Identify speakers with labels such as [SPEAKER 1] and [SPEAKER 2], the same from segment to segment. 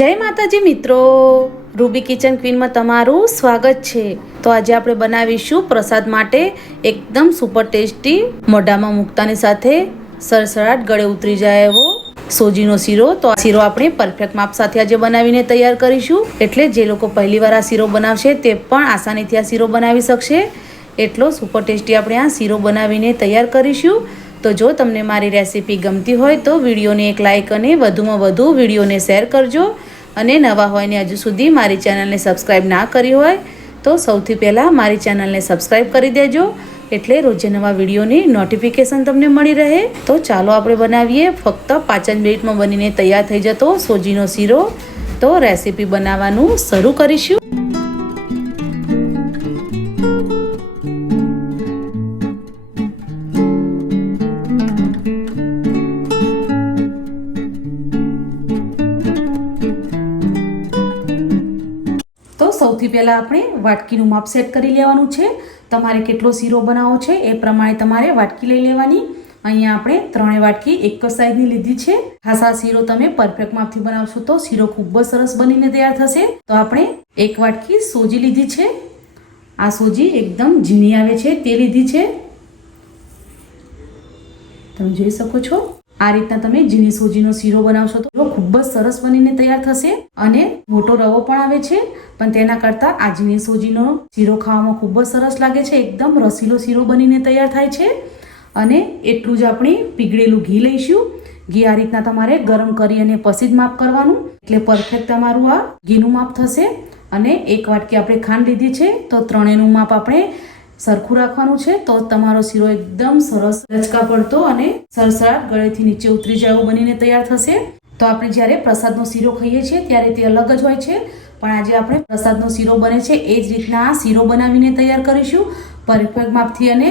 [SPEAKER 1] જય માતાજી મિત્રો. રૂબી કિચન ક્વીનમાં તમારું સ્વાગત છે. તો આજે આપણે બનાવીશું પ્રસાદ માટે એકદમ સુપર ટેસ્ટી મોઢામાં મૂકતાની સાથે સરસરાટ ગળે ઉતરી જાય એવો સોજીનો શીરો. તો આ શીરો આપણે પરફેક્ટ માપ સાથે આજે બનાવીને તૈયાર કરીશું. એટલે જે લોકો પહેલીવાર આ શીરો બનાવશે તે પણ આસાનીથી આ શીરો બનાવી શકશે. એટલો સુપર ટેસ્ટી આપણે આ શીરો બનાવીને તૈયાર કરીશું. તો જો તમને મારી રેસીપી ગમતી હોય તો વિડીયોને એક લાઇક અને વધુમાં વધુ વિડીયોને શેર કરજો. અને નવા હોય ને હજુ સુધી મારી ચેનલને સબસ્ક્રાઈબ ના કરી હોય, તો સૌથી પહેલાં મારી ચેનલને સબસ્ક્રાઈબ કરી દેજો. એટલે રોજે નવા વિડીયોની નોટિફિકેશન તમને મળી રહે. તો ચાલો આપણે બનાવીએ. ફક્ત પાંચ મિનિટમાં બનીને તૈયાર થઈ જતો સોજીનો શીરો. તો રેસીપી બનાવવાનું શરૂ કરીશું. સૌથી પહેલાં આપણે વાટકીનું માપ સેટ કરી લેવાનું છે. તમારે કેટલો શીરો બનાવવો છે એ પ્રમાણે તમારે વાટકી લઈ લેવાની. અહીંયા આપણે ત્રણેય વાટકી એક સાઈઝની લીધી છે. ખાસા શીરો તમે પરફેક્ટ માપથી બનાવશો તો શીરો ખૂબ જ સરસ બનીને તૈયાર થશે. તો આપણે એક વાટકી સોજી લીધી છે. આ સોજી એકદમ ઝીણી આવે છે, તે લીધી છે. તમે જોઈ શકો છો. આ રીતના તમે ઝીણી સોજીનો શીરો બનાવશો તો ખૂબ જ સરસ બનીને તૈયાર થશે અને મોટો રવો પણ આવે છે. પણ તેના કરતાં આ ઝીણી સોજીનો શીરો ખાવામાં ખૂબ જ સરસ લાગે છે. એકદમ રસીલો શીરો બનીને તૈયાર થાય છે. અને એટલું જ આપણે પીગળેલું ઘી લઈશું. ઘી આ રીતના તમારે ગરમ કરી અને પછી જ માપ કરવાનું. એટલે પરફેક્ટ તમારું આ ઘીનું માપ થશે. અને એક વાટકી આપણે ખાંડ લીધી છે. તો ત્રણેયનું માપ આપણે સરખું રાખવાનું છે, તો તમારો શીરો એકદમ સરસ રચકા પડતો અને સરસરાટ ગળેથી નીચે ઉતરી જાય બનીને તૈયાર થશે. તો આપણે જ્યારે પ્રસાદનો શીરો ખાઈએ છીએ, ત્યારે તે અલગ જ હોય છે. પણ આજે આપણે પ્રસાદનો શીરો બને છે, એ જ રીતના આ શીરો બનાવીને તૈયાર કરીશું. પરફેક્ટ માપથી અને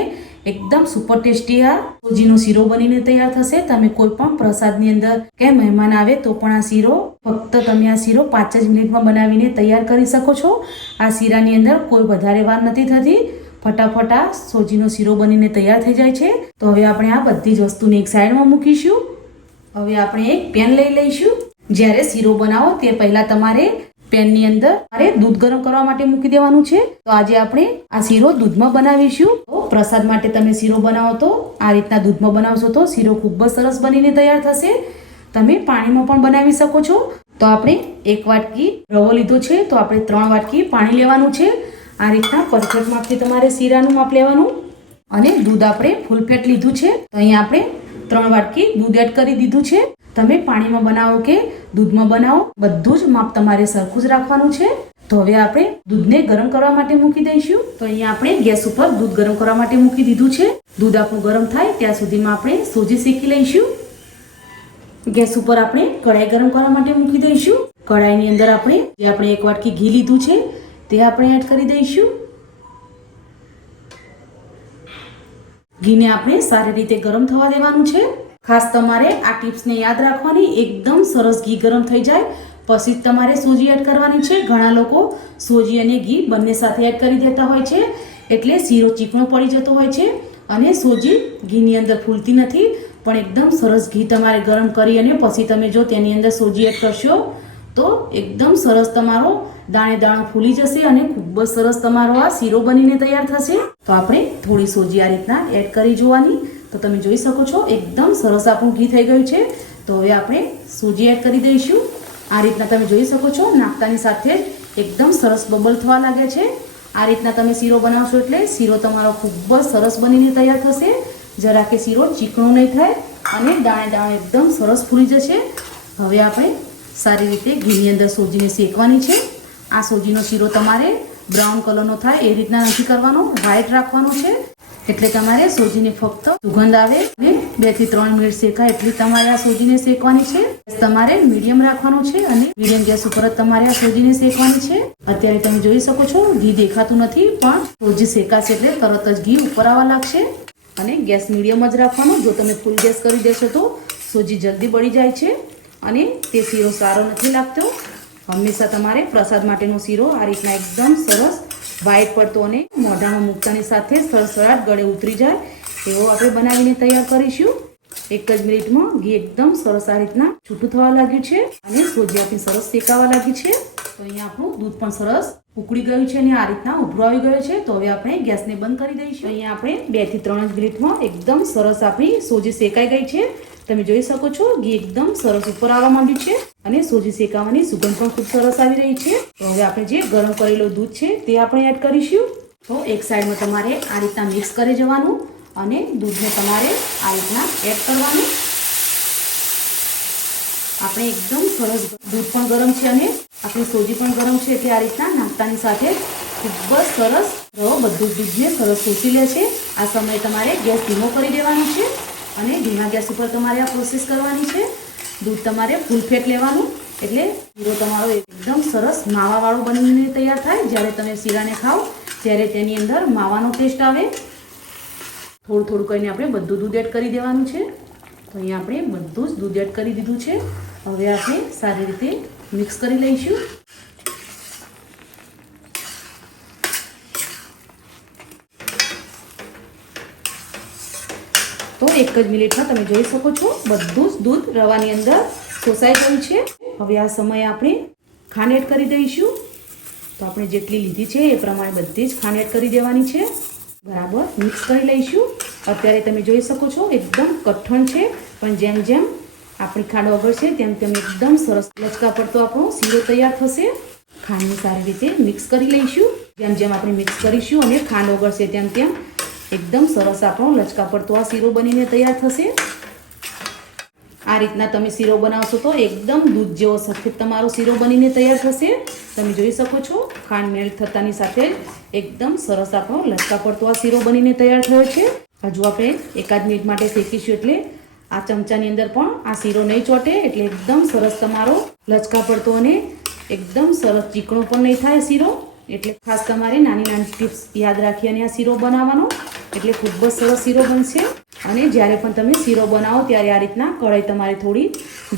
[SPEAKER 1] એકદમ સુપર ટેસ્ટી આ સોજીનો શીરો બનીને તૈયાર થશે. તમે કોઈ પણ પ્રસાદની અંદર કે મહેમાન આવે, તો પણ આ શીરો ફક્ત તમે આ શીરો પાંચ જ મિનિટમાં બનાવીને તૈયાર કરી શકો છો. આ શીરાની અંદર કોઈ વધારે વાર નથી થતી. ફટાફટ આ સોજીનો શીરો બનીને તૈયાર થઈ જાય છે. તો હવે આપણે આ બધી જ વસ્તુને એક સાઈડમાં મૂકીશું. હવે આપણે એક પેન લઈ લઈશું. જ્યારે શીરો બનાવો તે પહેલા તમારે પેનની અંદર મારે દૂધ ગરમ કરવા માટે મૂકી દેવાનું છે. તો આજે આપણે આ શીરો દૂધમાં બનાવીશું. તો પ્રસાદ માટે તમે શીરો બનાવો તો આ રીતના દૂધમાં બનાવશો તો શીરો ખૂબ જ સરસ બનીને તૈયાર થશે. તમે પાણીમાં પણ બનાવી શકો છો. તો આપણે એક વાટકી રવો લીધો છે. તો આપણે ત્રણ વાટકી પાણી લેવાનું છે. આ રીતના પરફેક્ટ માપથી તમારે શીરાનું માપ લેવાનું અને દૂધ આપણે ફૂલ ફેટ લીધું છે. તો અહીંયા આપણે ત્રણ વાટકી દૂધ એડ કરી દીધું છે. તમે પાણીમાં બનાવો કે દૂધમાં બનાવો, બધું જ માપ તમારે સરખું જ રાખવાનું છે. તો હવે આપણે દૂધને ગરમ કરવા માટે મૂકી દઈશું. તો અહીંયા આપણે ગેસ ઉપર દૂધ ગરમ કરવા માટે મૂકી દીધું છે. દૂધ આપણું ગરમ થાય, ત્યાં સુધીમાં આપણે સોજી શેકી લઈશું. ગેસ ઉપર આપણે કઢાઈ ગરમ કરવા માટે મૂકી દઈશું. કઢાઈની અંદર આપણે જે આપણે એક વાટકી ઘી લીધું છે તે આપણે એડ કરી દઈશું. ઘીને આપણે સારી રીતે ગરમ થવા દેવાનું છે. ખાસ તમારે આ ટિપ્સને યાદ રાખવાની એકદમ સરસ ઘી ગરમ થઈ જાય. પછી તમારે સોજી એડ કરવાની છે. ઘણા લોકો સોજી અને ઘી બંને સાથે એડ કરી દેતા હોય છે. એટલે શીરો ચીકણો પડી જતો હોય છે અને સોજી ઘીની અંદર ફૂલતી નથી. પણ એકદમ સરસ ઘી તમારે ગરમ કરી અને પછી તમે જો તેની અંદર સોજી એડ કરશો તો એકદમ સરસ તમારો દાણે દાણો ફૂલી જશે અને ખૂબ જ સરસ તમારો આ શીરો બનીને તૈયાર થશે. તો આપણે થોડી સોજી આ રીતના એડ કરી જોવાની. તો તમે જોઈ શકો છો, એકદમ સરસ આપણું ઘી થઈ ગયું છે. તો હવે આપણે સૂજી એડ કરી દઈશું. આ રીતના તમે જોઈ શકો છો, નાખતાની સાથે જ એકદમ સરસ બબલ થવા લાગે છે. આ રીતના તમે શીરો બનાવશો એટલે શીરો તમારો ખૂબ જ સરસ બનીને તૈયાર થશે. જરા કે શીરો ચીકણો નહીં થાય અને દાણે દાણે એકદમ સરસ ફૂલી જશે. હવે આપણે સારી રીતે ઘીની અંદર સોજીને શેકવાની છે. આ સોજીનો શીરો તમારે બ્રાઉન કલરનો થાય, એ રીતના નથી કરવાનો વ્હાઈટ રાખવાનો છે. એટલે તમારે સોજીને ફક્ત સુગંધ આવે અને બેથી ત્રણ મિનિટ શેકાય એટલી તમારે આ સોજીને શેકવાની છે. તમારે મીડિયમ રાખવાનું છે અને મીડિયમ ગેસ ઉપર જ તમારે આ સોજીને શેકવાની છે. અત્યારે તમે જોઈ શકો છો, ઘી દેખાતું નથી, પણ સોજી શેકાશે એટલે તરત જ ઘી ઉપર આવવા લાગશે. અને ગેસ મીડિયમ જ રાખવાનો, જો તમે ફૂલ ગેસ કરી દેશો તો સોજી જલ્દી બળી જાય છે. અને તે શીરો સારો નથી લાગતો. હંમેશા તમારે પ્રસાદ માટેનો શીરો આ રીતના એકદમ સરસ વાઇટ પડતો અને મોઢામાં મૂકતાની સાથે સરસરાટ ગળે ઉતરી જાય એવો આપણે બનાવીને તૈયાર કરીશું. એક જ મિનિટમાં ઘી એકદમ સરસ આ રીતના છૂટું થવા લાગ્યું છે અને સોજી આપણી સરસ શેકાવા લાગી છે. તો અહીંયા આપણું દૂધ પણ સરસ ઉકળી ગયું છે અને આ રીતના ઉભરો આવી ગયો છે. તો હવે આપણે ગેસને બંધ કરી દઈશું. અહીંયા આપણે બેથી ત્રણ જ મિનિટમાં એકદમ સરસ આપણી સોજી શેકાઈ ગઈ છે. તમે જોઈ શકો છો ઘી એકદમ સરસ ઉપર આવવા માંડ્યું છે અને સોજી શેકાવાની સુગંધ પણ ખૂબ સરસ આવી રહી છે. હવે આપણે જે ગરમ કરેલું દૂધ છે તે આપણે એડ કરીશું. તો એક સાઈડમાં તમારે આ રીતના મિક્સ કરી જવાનું અને દૂધને તમારે આ રીતના એડ કરવાનું. આપણે એકદમ સરસ દૂધ પણ ગરમ છે અને આપણી સોજી પણ ગરમ છે એટલે આ રીતના નાસ્તાની સાથે ખૂબ જ સરસ રવો બધું દૂધને સરસ શોષી લે છે આ સમયે તમારે ગેસ ધીમો કરી દેવાનો છે. અને ધીમા ગેસ ઉપર તમારે આ પ્રોસેસ કરવાની છે. દૂધ તમારે ફૂલ ફેટ લેવાનું. એટલે શીરો તમારો એકદમ સરસ માવાવાળો બનીને તૈયાર થાય. જ્યારે તમે શીરાને ખાઓ, ત્યારે તેની અંદર માવાનો ટેસ્ટ આવે. થોડું થોડું કરીને આપણે બધું દૂધ એડ કરી દેવાનું છે. તો અહીંયા આપણે બધું જ દૂધ એડ કરી દીધું છે. હવે આપણે સારી રીતે મિક્સ કરી લઈશું. એક જ મિનિટમાં તમે જોઈ શકો છો, બધું જ દૂધ રવાની અંદર શોષાઈ ગયું છે. હવે આ સમયે આપણે ખાંડ એડ કરી દઈશું. તો આપણે જેટલી લીધી છે એ પ્રમાણે બધી જ ખાંડ કરી દેવાની છે. બરાબર, મિક્સ કરી લઈશું. અત્યારે તમે જોઈ શકો છો, એકદમ કઠણ છે, પણ જેમ જેમ આપણી ખાંડ ઓગળશે, તેમ તેમ એકદમ સરસ લચકા પડતો આપણો શીરો તૈયાર થશે. ખાંડને સારી રીતે મિક્સ કરી લઈશું. જેમ જેમ આપણે મિક્સ કરીશું અને ખાંડ ઓગળશે તેમ તેમ એકદમ સરસ આપણો લચકા પડતો આ શીરો બનીને તૈયાર થશે. આ રીતના તમે શીરો બનાવશો તો એકદમ દૂધ જેવો સફેદ તમારો શીરો બનીને તૈયાર થશે. તમે જોઈ શકો છો, ખાંડ મેળ થતાની સાથે એકદમ સરસ આપણો લચકા પડતો આ શીરો બનીને તૈયાર થયો છે. હજુ આપણે એકાદ મિનિટ માટે શેકીશું એટલે આ ચમચાની અંદર પણ આ શીરો નહીં ચોટે એટલે એકદમ સરસ તમારો લચકા પડતો અને એકદમ સરસ ચીકણો પણ નહીં થાય શીરો. એટલે ખાસ તમારે નાની નાની ટિપ્સ યાદ રાખી અને આ શીરો બનાવવાનો. એટલે ખૂબ જ સરસ શીરો બનશે. અને જ્યારે પણ તમે શીરો બનાવો ત્યારે આ રીતના કઢાઈ તમારે થોડી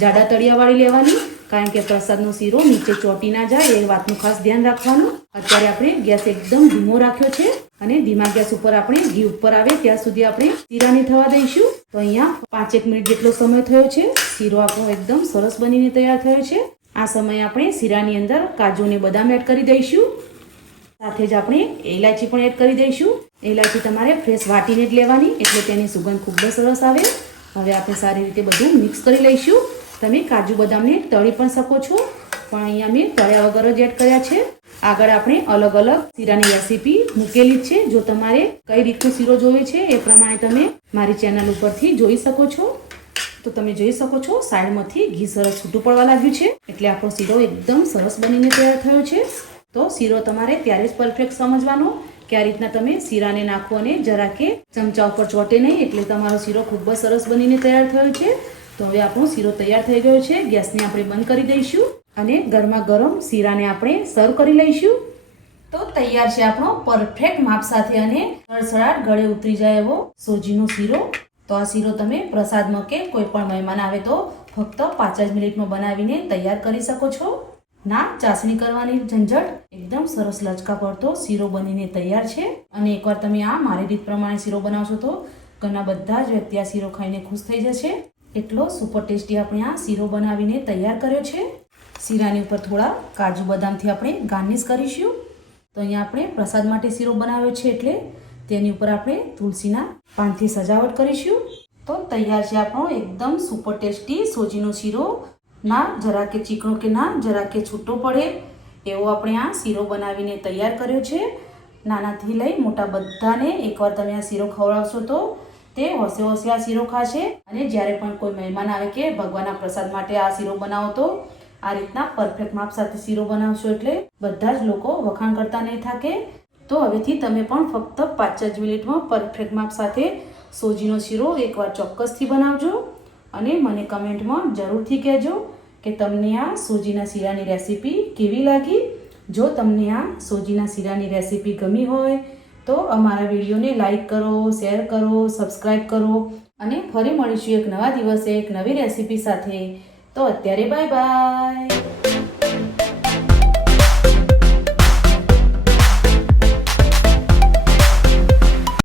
[SPEAKER 1] જાડા તળિયાવાળી લેવાની, કારણ કે પ્રસાદનો શીરો નીચે ચોટી ના જાય એ વાતનું ખાસ ધ્યાન રાખવાનું. અત્યારે આપણે ગેસ એકદમ ધીમો રાખ્યો છે અને ધીમા ગેસ ઉપર આપણે ઘી ઉપર આવે ત્યાં સુધી આપણે શીરાને થવા દઈશું. તો અહીંયા પાંચેક મિનિટ જેટલો સમય થયો છે. શીરો આપણો એકદમ સરસ બનીને તૈયાર થયો છે. આ સમયે આપણે શીરાની અંદર કાજુ અને બદામ એડ કરી દઈશું. સાથે જ આપણે એલાચી પણ એડ કરી દઈશું. એલાચી તમારે ફ્રેશ વાટીને જ લેવાની, એટલે તેની સુગંધ ખૂબ જ સરસ આવે. હવે આપણે સારી રીતે બધું મિક્સ કરી લઈશું. તમે કાજુ બદામને તળી પણ શકો છો, પણ અહીંયા મેં તળ્યા વગર જ એડ કર્યા છે. આગળ આપણે અલગ અલગ શીરાની રેસીપી મૂકેલી જ છે. જો તમારે કઈ રીતનું શીરો જોઈએ છે એ પ્રમાણે તમે મારી ચેનલ ઉપરથી જોઈ શકો છો. તો તમે જોઈ શકો છો, સાઈડમાંથી ઘી સરસ છૂટું પડવા લાગ્યું છે. એટલે આપણો શીરો એકદમ સરસ બનીને તૈયાર થયો છે. તો શીરો તમારે ત્યારે જ પરફેક્ટ સમજવાનો. કે આ રીતના તમે શીરાને નાખો અને જરા કે ચમચા ઉપર ચોટે નહીં એટલે તમારો શીરો ખૂબ જ સરસ બનીને તૈયાર થયો છે. તો હવે આપણો શીરો તૈયાર થઈ ગયો છે. ગેસને આપણે બંધ કરી દઈશું અને ગરમા ગરમ શીરાને આપણે સર્વ કરી લઈશું. તો તૈયાર છે આપણો પરફેક્ટ માપ સાથે અને સળસળાટ ગળે ઉતરી જાય એવો સોજીનો શીરો. તો આ શીરો તમે પ્રસાદમાં કે કોઈ પણ મહેમાન આવે તો ફક્ત પાંચ જ મિનિટમાં બનાવીને તૈયાર કરી શકો છો. ના ચાસણી કરવાની ઝંઝટ એકદમ સરસ લચકા પડતો શીરો બનીને તૈયાર છે. અને એકવાર તમે આ મારી રીત પ્રમાણે શીરો બનાવશો તો ઘરના બધા જ વ્યક્તિ આ શીરો ખાઈને ખુશ થઈ જશે. એટલો સુપર ટેસ્ટી આપણે આ શીરો બનાવીને તૈયાર કર્યો છે. શીરાની ઉપર થોડા કાજુ બદામથી આપણે ગાર્નિશ કરીશું. તો અહીંયા આપણે પ્રસાદ માટે શીરો બનાવ્યો છે એટલે તેની ઉપર આપણે તુલસીના પાનથી સજાવટ કરીશું. તો તૈયાર છે આપણો એકદમ સુપર ટેસ્ટી સોજીનો શીરો. ના, જરા કે ચીકણો કે ના, જરા કે છૂટો પડે, એવો આપણે આ શીરો બનાવીને તૈયાર કર્યો છે. નાનાથી લઈ મોટા બધાને એકવાર તમે આ શીરો ખવડાવશો તો તે હોશે હોશે આ શીરો ખાશે. અને જ્યારે પણ કોઈ મહેમાન આવે કે ભગવાનના પ્રસાદ માટે આ શીરો બનાવો તો આ રીતના પરફેક્ટ માપ સાથે શીરો બનાવશો એટલે બધા જ લોકો વખાણ કરતા નહીં થાકે. તો હવેથી તમે પણ ફક્ત પાંચ જ મિનિટમાં પરફેક્ટ માપ સાથે સોજીનો શીરો એકવાર ચોક્કસથી બનાવજો. અને મને કમેન્ટમાં જરૂરથી કહેજો કે તમને આ સોજીના શીરાની રેસીપી કેવી લાગી? જો તમને આ સોજીના શીરાની રેસીપી ગમી હોય, તો અમારા વિડીયોને લાઈક કરો, શેર કરો સબસ્ક્રાઈબ કરો અને ફરી મળીશું એક નવા દિવસે એક નવી રેસીપી સાથે. તો અત્યારે બાય બાય.